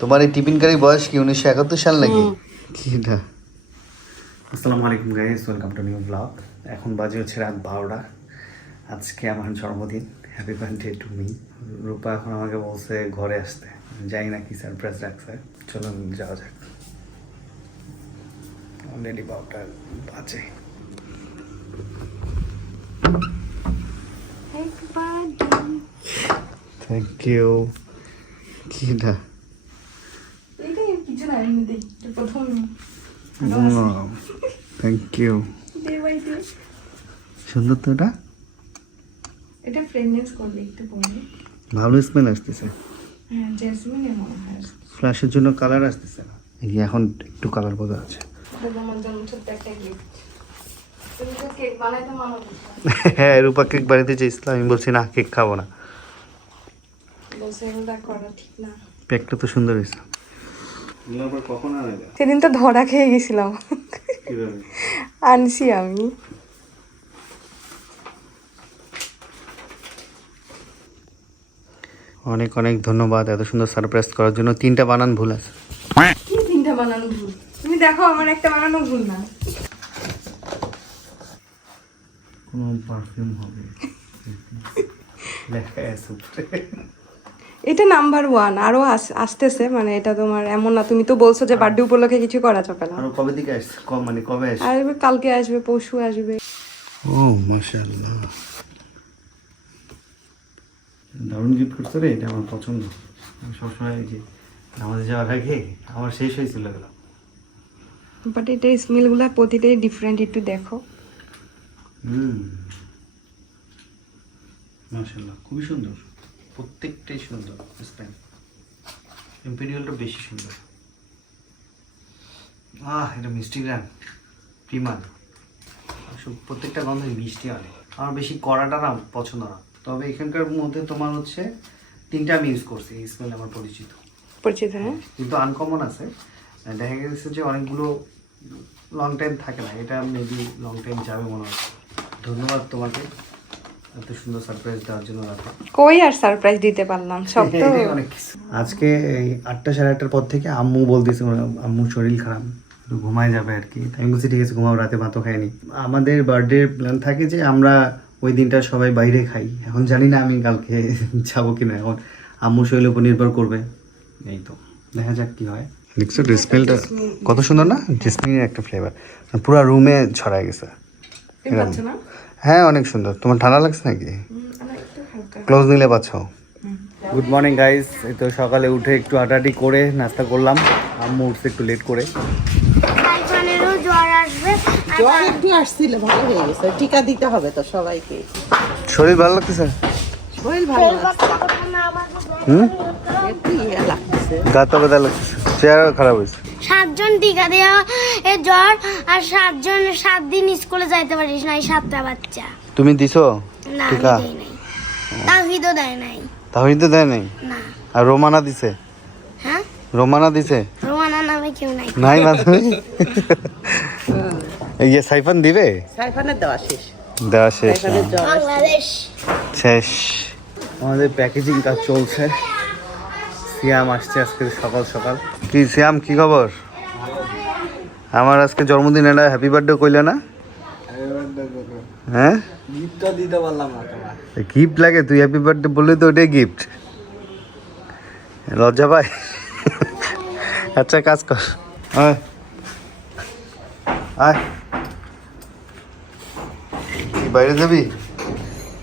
তোমার এই টিফিন কারি বয়স কি উনিশশো একাত্তর সাল নাকি? কি না? আসসালামু আলাইকুম guys welcome to new blog এখন বাজে হচ্ছে রাত বারোটা। আজকে আমার জন্মদিন। Happy birthday to me Rupa এখন আমাকে বলছে ঘরে আসতে। জানি না কি সারপ্রাইজ রাখছে। চলুন যাওয়া যাক। অলরেডি বারোটা বাজে। থ্যাংক ইউ কি না কিছু না এমনিতেই এটা প্রথম thank you day by day সুন্দর তো এটা? এটা ফ্রেগনেন্স করলে একটু পরে ভালো স্মেল আসতেছে। হ্যাঁ জেসমিন হয় ফ্ল্যাশের জন্য কালার আসতেছে না? এই এখন একটু কালার বোঝা আছে হ্যাঁ রূপা কেক বাড়িতে চেয়েছিলাম আমি বলছি না কেক খাব না। বলছে করা ঠিক না। কেকটা তো সুন্দর হয়েছে। সেদিন তো ধরা খেয়ে গেছিলাম। আনছি আমি। অনেক অনেক ধন্যবাদ এত সুন্দর সারপ্রাইজ করার জন্য। তিনটা বানান ভুল আছে। কি তিনটা বানানো ভুল? তুমি দেখো আমার একটা বানানো ভুল না। কোনো পারফিউম হবে। লেখা আছে। এটা নাম্বার ওয়ান আরও আস- আসতেছে মানে এটা তোমার এমন না। তুমি তো বলছো যে বার্থডে উপলক্ষে কিছু করা যাবে না। কবে থেকে আসছে? কম মানে কবে আসবে কালকে আসবে পরশু আসবে। ও মাশাআল্লাহ। দারুণ গিফট করছে রে এটা আমার পছন্দ। আমি সবসময় এই যে আমাদের যাওয়ার আগে আমার শেষ হয়েছিল এগুলো। বাট এটা স্মেলগুলো প্রতিটাই ডিফারেন্ট একটু দেখো। হুম। মাশাআল্লাহ খুবই সুন্দর। প্রত্যেকটাই সুন্দর স্পেন ইম্পেরিয়ালটা বেশি সুন্দর। আহ এটা মিষ্টি গ্রাম প্রিমান প্রত্যেকটা গন্ধই মিষ্টি অনেক আমার বেশি কড়াটা না পছন্দ না। তবে এখানকার মধ্যে তোমার হচ্ছে তিনটা আমি ইউজ করছি এই স্মেল আমার পরিচিত। পরিচিত হ্যাঁ? কিন্তু আনকমন আছে। দেখা গেছে যে অনেকগুলো লং টাইম থাকে না। এটা মেবি লং টাইম যাবে মনে হয়। ধন্যবাদ তোমাকে। এত সুন্দর সারপ্রাইজ দেওয়ার জন্য কই আর সারপ্রাইজ দিতে পারলাম সব তো। আজকে এই আটটা সাড়ে আটটার পর থেকে আম্মু বলতেছে ওর আম্মুর শরীর খারাপ ঘুমায় যাবে আর কি। আমি বলছি ঠিক আছে ঘুমাও রাতে ভাতও খাইনি। আমাদের বার্থডে প্ল্যান থাকে যে আমরা ওই দিনটা সবাই বাইরে খাই। এখন জানি না আমি কালকে যাব কিনা। এখন আম্মুর শরীরের উপর নির্ভর করবে। এই তো দেখা যাক কি হয়। দেখছ স্মেলটা কত সুন্দর না? জেসমিনের একটা ফ্লেভার পুরো রুমে ছড়ায় গেছে। না? হ্যাঁ অনেক সুন্দর। তোমার ঠান্ডা লাগছে নাকি? ক্লোজ নিলে পাচ্ছ গুড মর্নিং গাইস এই তো সকালে উঠে একটু হাঁটাহাঁটি করে নাস্তা করলাম। আম্মু উঠছে একটু লেট করে। সাইফানেরও জ্বর আসবে। জ্বর একটু আসছিল ভালো হয়ে গেছে। টিকা দিতে হবে তো সবাইকে। শরীর ভালো লাগতেছে? শরীর ভালো লাগছে। হুম? একটু ইয়ে লাগতেছে গাতা ব্যথা লাগতেছে। চেহারা খারাপ হয়েছে। সাতজন টিকা দেওয়া এ জ্বর আর সাতজন সাত দিন স্কুলে যাইতে পারিস না এই সাতটা বাচ্চা। তুমি দিছো না টিকা? তাহিদও দেয় নাই। তাহলে তো দেয় নাই? না। আর রোমানা দিছে? হ্যাঁ? রোমানা দিছে? রোমানা নামে কেউ নাই। নাই মাধবী ইয়ে সাইফান দিবে? সাইফানের দেওয়া শেষ। দেওয়া শেষ বাংলাদেশ। শেষ। আমাদের প্যাকেজিং কাজ চলছে। সিয়াম আসছে আজকে সকাল সকাল। কি সিয়াম, কি খবর? আমার আজকে জন্মদিন, এটা হ্যাপি বার্থডে কইলে না? হ্যাঁ? গিফটটা দিতে পারলাম তোমার গিফট লাগে, তুই হ্যাপি বার্থডে বললি তো ওটাই গিফট লজ্জা পাই আচ্ছা কাজ কর। আয়। আয়। বাইরে যাবি?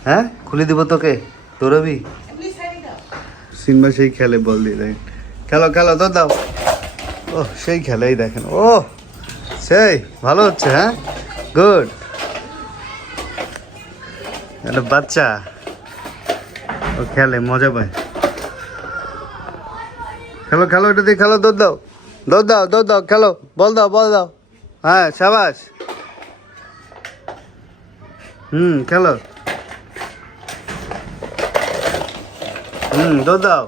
হ্যাঁ? খুলে দিব তোকে। দৌড়াবি সিনেমা সেই খেলে বল দিয়ে দেখেন। খেলো খেলো তো দাও। ও সেই খেলেই দেখেন। ও সেই, ভালো হচ্ছে হ্যাঁ? গুড একটা বাচ্চা। ও খেলে, মজা পায়। খেলো খেলো, এটা দিয়ে খেলো দৌড় দাও। দৌড় দাও দৌড় দাও, খেলো। বল দাও বল দাও। হ্যাঁ সাবাস। হুম, খেলো। হুম দৌড় দাও।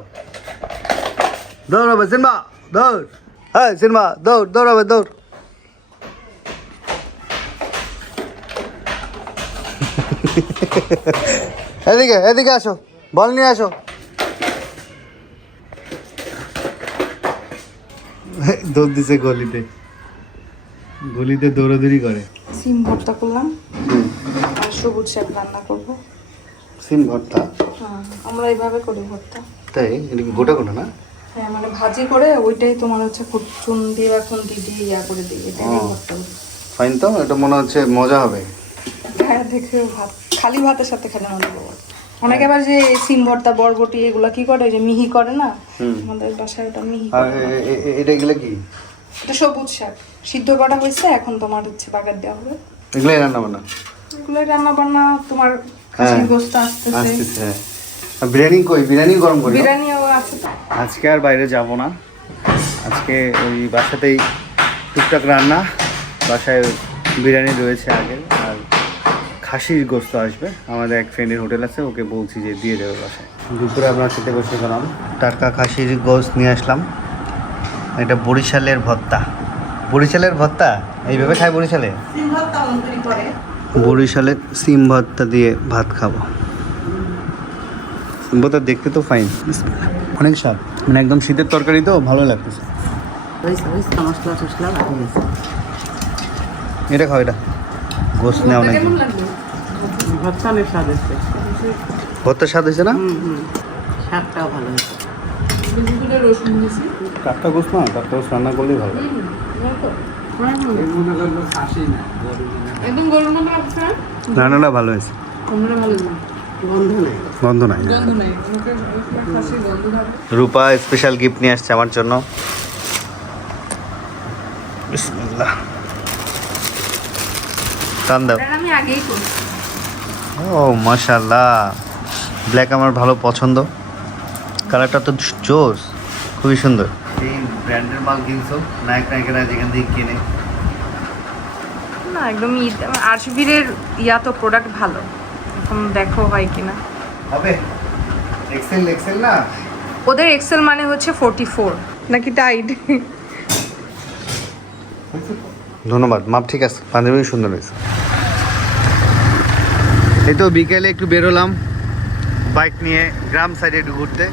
দৌড়াবে সিনেমা দৌড়। হ্যাঁ সিনেমা দৌড় দৌড়াবে দৌড়। এদিকে এদিকে আসো বল নিয়ে আসো। দৌড় দিছে গলিতে। গলিতে দৌড়াদৌড়ি করে। সিম ভর্তা করলাম। আর সবুজ শাক রান্না করব। সিম ভর্তা। হ্যাঁ আমরা এইভাবে করি ভর্তা। তাই? এটা কি গোটা গোটা না? হ্যাঁ মানে ভাজি করে ওইটাই তোমার হচ্ছে খুব চুন দিয়ে বা খুন্তি দিয়ে ইয়া করে দিই এটাই ও। ভর্তা করি। ফাইন তো? এটা মনে হচ্ছে মজা হবে। হ্যাঁ দেখে ভাত খালি ভাতের সাথে খেলে মনে করব অনেকে আবার যে সিম ভর্তা বরবটি এগুলা কি করে? যে মিহি করে না। আমাদের বাসায় ওটা মিহি আর এটা এগুলো কি? এটা সবুজ শাক। সিদ্ধ করা হয়েছে এখন তোমার হচ্ছে বাগার দেওয়া হবে। এগুলোই রান্না বান্না? এগুলো রান্না বান্না তোমার আসতেছে। আসতেছে হ্যাঁ। বিরিয়ানি কই? বিরিয়ানি গরম করি আজকে আর বাইরে যাব না। আজকে ওই বাসাতেই টুকটাক রান্না বাসায় বিরিয়ানি রয়েছে আগে আর খাসির গোস্ত আসবে। আমাদের এক ফ্রেন্ডের হোটেল আছে ওকে বলছি যে দিয়ে দেবে বাসায়। দুপুরে আমরা খেতে বসে গেলাম। টাটকা খাসির গোস্ত নিয়ে আসলাম। এটা বরিশালের ভত্তা বরিশালের ভত্তা এইভাবে খায় বরিশালে? বরিশালের সিম ভর্তা দিয়ে ভাত খাব। সিম ভর্তা দেখতে তো ফাইন অনেক স্বাদ। মানে একদম শীতের তরকারি তো ভালো লাগতেছে। এটা খাও এটা। গোস্ত নেওয়া হয়েছে। ভর্তার স্বাদ হয়েছে না? হুম হুম। ভালো হয়েছে। দুপুরে রসুন দিয়েছি টাটকা গোস্ত না? টাটকা গোস্ত রান্না করলেই ভালো। মনে করল না। একদম গরম মতো লাগছে? না রান্নাটা ভালো হয়েছে। ভালো গন্ধ নাই। রূপা স্পেশাল গিফট নিয়ে আসছে আমার জন্য। বিসমিল্লাহ। টান দাও। ও মাশাল্লাহ ব্ল্যাক আমার ভালো পছন্দ। কালারটা তো জোস। খুবই সুন্দর। এই ব্র্যান্ডের মাল কিনছো নায়ক নায়িকারা যেখান থেকে কিনে। একদম ঈদ আরশবীরের ইয়া তো প্রোডাক্ট ভালো। এখন দেখো হয় কিনা। হবে? এক্সেল এক্সেল না? ওদের এক্সেল মানে হচ্ছে ফোরটি ফোর নাকি টাইট ধন্যবাদ মাপ ঠিক আছে পাঞ্জাবি সুন্দর হয়েছে। এই তো বিকেলে একটু বেরোলাম বাইক নিয়ে গ্রাম সাইডে একটু ঘুরতে।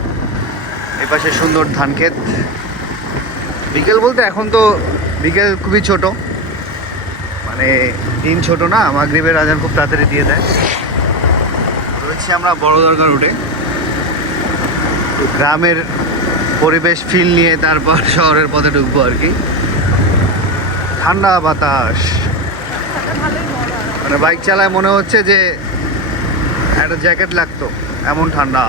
এই পাশে সুন্দর ধান ক্ষেত বিকেল বলতে এখন তো বিকেল খুবই ছোট। মানে দিন ছোট না মাগরিবের আজান খুব তাড়াতাড়ি দিয়ে দেয়। রয়েছি আমরা বড় দরকার রোডে গ্রামের পরিবেশ ফিল নিয়ে তারপর শহরের পথে ঢুকবো আর কি। ঠান্ডা বাতাস। মানে বাইক চালায় মনে হচ্ছে যে একটা জ্যাকেট লাগতো, এমন ঠান্ডা।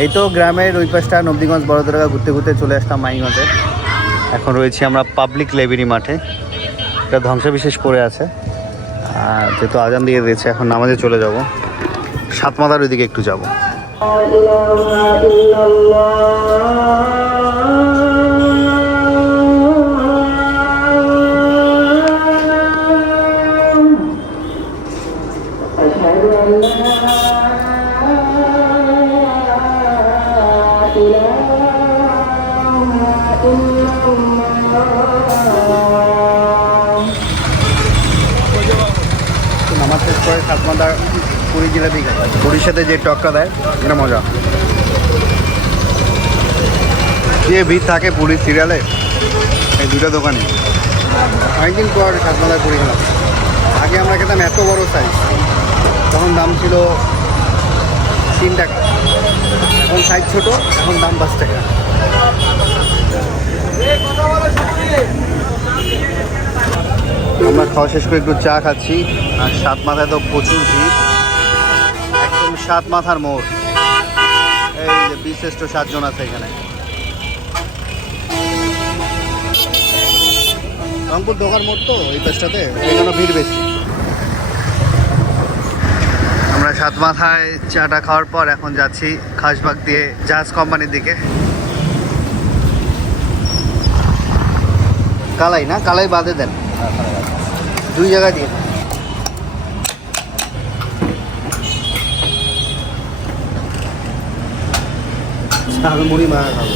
এই তো গ্রামের ওই পাশটা নবদীগঞ্জ, বড়দরগা ঘুরতে ঘুরতে চলে আসলাম মাইগঞ্জে। এখন রয়েছি আমরা পাবলিক লাইব্রেরি মাঠে। এটা ধ্বংসবিশেষ পড়ে আছে। আর যেহেতু আজান দিয়ে দিয়েছে, এখন নামাজে চলে যাব। সাত সাতমাতার ওইদিকে একটু যাব। যে টকটা দেয়, এটা মজা। যে ভিড় থাকে পুরীর সিরিয়ালে এই দুটো দোকানে অনেকদিন পর সাতমাতার পুরী খেলাম আগে আমরা খেতাম এত বড় সাইজ তখন দাম ছিল তিন টাকা। এখন সাইজ ছোট, এখন দাম পাঁচ টাকা। আমরা খাওয়া শেষ করে একটু চা খাচ্ছি। আর সাত মাথায় তো প্রচুর ভিড়। সাত মাথার মোড়। এই যে বিশিষ্ট সাতজন আছে এখানে। রংপুর দোকান মোড় তো, এই পেজটাতে এই জন্য ভিড় বেশি। আমরা সাত মাথায় চাটা খাওয়ার পর এখন যাচ্ছি খাসবাগ দিয়ে জাহাজ কোম্পানির দিকে। কালাই না? কালাই বাদে দেন। দুই জায়গায় দিয়ে। ঝালমুড়ি মারা খাব।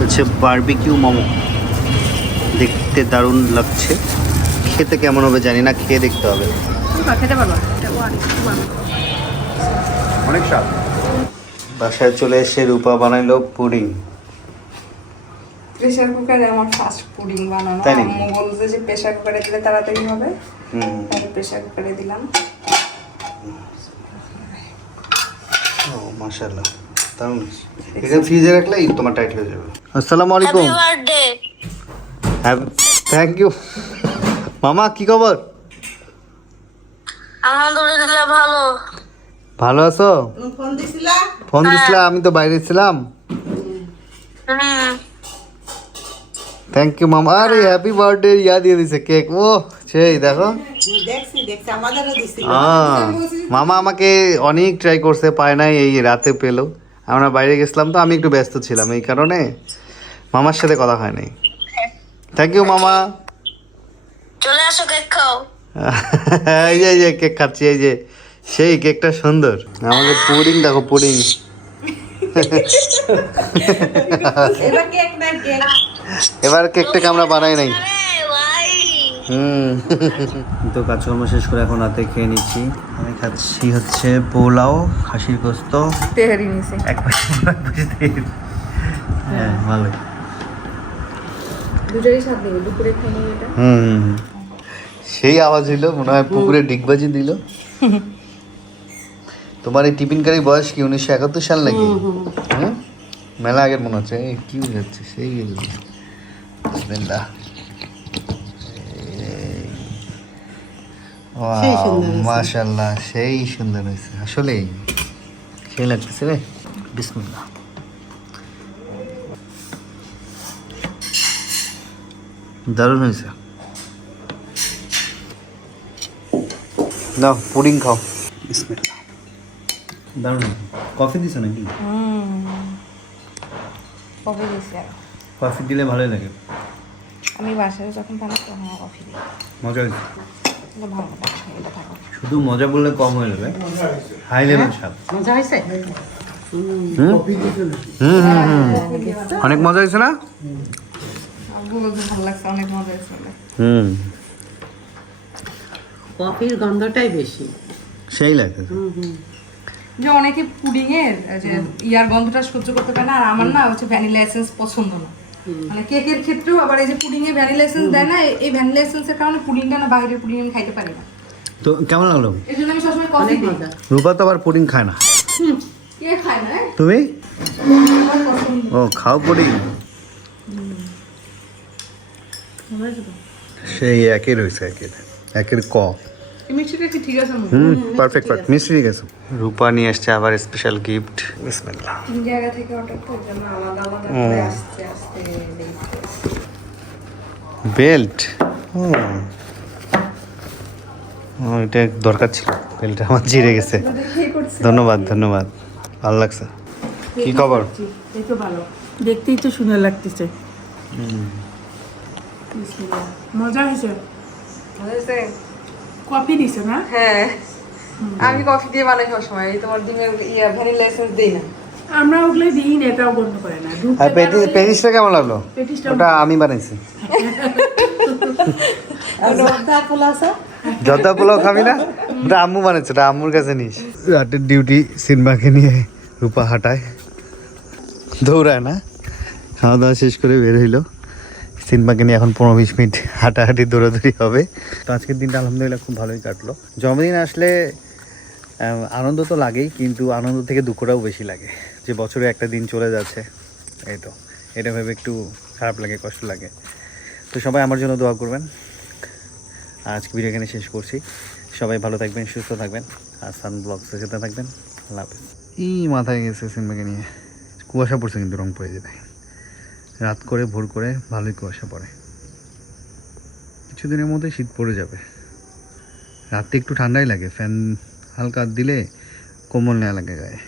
হচ্ছে বারবিকিউ মোমো। দেখতে দারুণ লাগছে। খেতে কেমন হবে জানি না, খেয়ে দেখতে হবে। খেতে পারবা? অনেক স্বাদ। বাসায় চলে এসে রূপা বানাইলো পুডিং। প্রেসার কুকারে আমার ফাস্ট পুডিং বানানো। আম্মু বলছে যে প্রেসার কুকারে দিলে তাড়াতাড়ি হবে। হুম। তাই প্রেসার কুকারে দিলাম। ও মাশাআল্লাহ। দারুণ। এখানে ফ্রিজে রাখলেই তোমার টাইট হয়ে যাবে। আসসালামু আলাইকুম। বার্থডে থ্যাংক ইউ মামা কি খবর? আলহামদুলিল্লাহ ভালো। ভালো আছো? ফোন দিছিলা? ফোন দিছিলা আমি তো বাইরে ছিলাম। থ্যাংক ইউ মামা আরে হ্যাপি বার্থডে ইয়া দিয়ে দিছে কেক ও সেই দেখো। মামা আমাকে অনেক ট্রাই করছে পায় নাই এই রাতে পেল। আমরা বাইরে গেছিলাম তো আমি একটু ব্যস্ত ছিলাম এই কারণে মামার সাথে কথা হয় নাই। থ্যাংক ইউ মামা। চলে আসো কেক খাও। এই যে এই যে কেক খাচ্ছি এই যে। সেই কেকটা সুন্দর। আমাদের পুডিং দেখো পুডিং। এবার কেক না কেক এবার কেকটাকে আমরা বানাই নাই। হুম। তো কাজকর্ম শেষ করে এখন রাতে খেয়ে নিচ্ছি। আমি খাচ্ছি হচ্ছে পোলাও খাসির গোস্ত। তেহারি নিছি এক পাশে এক পাশে তেল। হ্যাঁ ভালো দুটোরই স্বাদ নেবে দুপুরে এটা। হুম। সেই আওয়াজ হইল মনে হয় পুকুরে ডিগবাজি দিল। তোমার এই টিফিন কারি বয়স কি উনিশশো একাত্তর সাল নাকি? হুম? মেলা আগের মনে হচ্ছে এই কি যাচ্ছে সেই বিসমিল্লাহ। মাশাল্লাহ সেই সুন্দর হয়েছে। আসলে সেই লাগতেছে রে। বিসমিল্লাহ। দারুণ হয়েছে। না পুডিং খাও। বিসমিল্লাহ দারুণ। কফি দিছো নাকি? কফি দিছি কফি দিলে ভালোই লাগে। আমি বাসায় যখন বানাই তখন কফি দিই মজা হয়েছে? শুধু মজা বললে কম হয়ে যাবে। হাই লেভেল স্বাদ। মজা হয়েছে? হুম। অনেক মজা হয়েছে না? ভালো লাগছে অনেক মজা হয়েছে। হুম। কফির গন্ধটাই বেশি। সেই লাগে। যে অনেকে পুডিং এর যে ইয়ার গন্ধটা সহ্য করতে পারে না আর আমার না হচ্ছে ভ্যানিলা এসেন্স পছন্দ না। মানে কেকের ক্ষেত্রেও আবার এই যে পুডিং এ ভ্যানিলা এসেন্স দেয় না এই- ভ্যানিলা এসেন্সের কারণে পুডিংটা না বাইরের পুডিং আমি খাইতে পারি না। তো কেমন লাগল? এই জন্য আমি সবসময় কফি দিই। রূপা তো আবার পুডিং খায় না। কে খায় না তুমি? ও খাও পুডিং সেই একই রয়েছে একের একের ক। মিষ্টিটা কি ঠিক আছে হুম পারফেক্ট পারফেক্ট মিষ্টি ঠিক আছে। রূপা নিয়ে আসছে আবার স্পেশাল গিফট বিসমিল্লাহ। তিন জায়গা থেকে অর্ডার তো জন্য আলাদা আলাদা করে আস্তে আস্তে দেখতে বেল্ট এটা দরকার ছিল। বেল্ট আমার জিরে গেছে। ধন্যবাদ ধন্যবাদ। ভালো লাগছে। কি খবর? এই তো ভালো। দেখতেই তো সুন্দর লাগতেছে। মজা হয়েছে? কফি দিছে না? হ্যাঁ। আমি কফি দিয়ে বানাই সব সময় এই তোমার ডিমের ইয়া ভ্যানিলা এসেন্স দেই না। আমরা ওগুলো দিই না এটাও বন্ধ করে না। আর পেটি পেটিসটা কেমন লাগল? ওটা আমি বানাইছি। জর্দা পোলাসা যত পোলাও খাবি না? ওটা আম্মু বানাচ্ছে ওটা আম্মুর কাছে নিস। রাতের ডিউটি সিনমাকে নিয়ে রূপা হাঁটায়। দৌড়ায় না? খাওয়া দাওয়া শেষ করে বের হইল। সিনমাকে নিয়ে এখন পনেরো বিশ মিনিট হাঁটাহাঁটি, দৌড়াদৌড়ি হবে। তো আজকের দিনটা আলহামদুলিল্লাহ খুব ভালোই কাটলো। জন্মদিন আসলে আনন্দ তো লাগেই, কিন্তু আনন্দ থেকে দুঃখটাও বেশি লাগে। যে বছরে একটা দিন চলে যাচ্ছে, এই তো। এটা ভেবে একটু খারাপ লাগে, কষ্ট লাগে। তো সবাই আমার জন্য দোয়া করবেন। আজকে ভিডিও এখানে শেষ করছি। সবাই ভালো থাকবেন, সুস্থ থাকবেন। আর সান ব্লগসের সাথে থাকবেন। আল্লাহ হাফেজ। এই মাথায় গেছে সিনেমাকে নিয়ে। কুয়াশা পড়ছে কিন্তু রং পড়ে যেতে। রাত করে, ভোর করে ভালোই কুয়াশা পড়ে। কিছুদিনের মধ্যে শীত পড়ে যাবে। রাতে একটু ঠান্ডাই লাগে, ফ্যান হালকা দিলে কোমল না লাগে গায়ে।